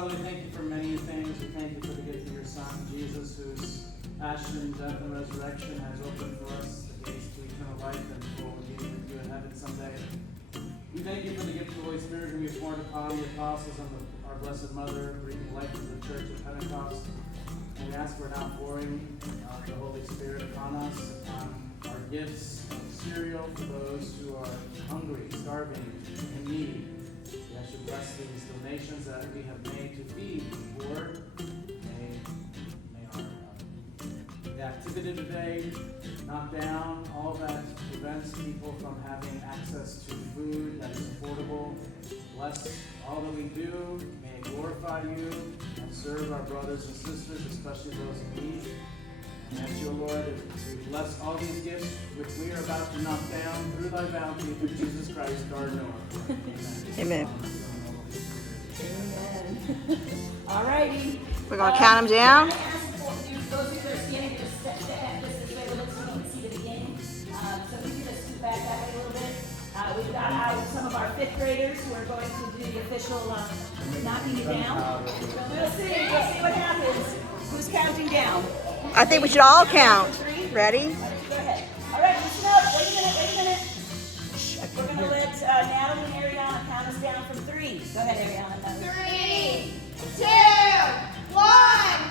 Father, we thank you for many things. We thank you for the gift of your Son, Jesus, whose passion, death, and resurrection has opened for us the gates to eternal life and for meeting with you in heaven someday. We thank you for the gift of the Holy Spirit whom you poured upon the apostles and our Blessed Mother, breathing life to the Church of Pentecost. And we ask for an outpouring of the Holy Spirit upon us, upon our gifts of cereal for those who are hungry, starving, and needy. We ask you to bless these donations that we have made to feed the poor. May our the activity today knock down all that prevents people from having access to food that is affordable. Bless all that we do. May it glorify you and serve our brothers and sisters, especially those in need. And ask you, Lord, to bless all these gifts which we are about to knock down through thy bounty through Jesus Christ, our Lord. Amen. Amen. All righty. We're going to count them down. Those who are standing, just step back just this way a little bit so you can see the beginning. So we can just scoot back that way a little bit. We've got out some of our 5th graders who are going to do the official knocking it down. We'll see what happens. Who's counting down? I think we should all count. Ready? Go ahead. All right, listen up. Wait a minute. We're going to let Natalie and Ariana count us down from 3. Go ahead, Ariana. 3, 2, 1.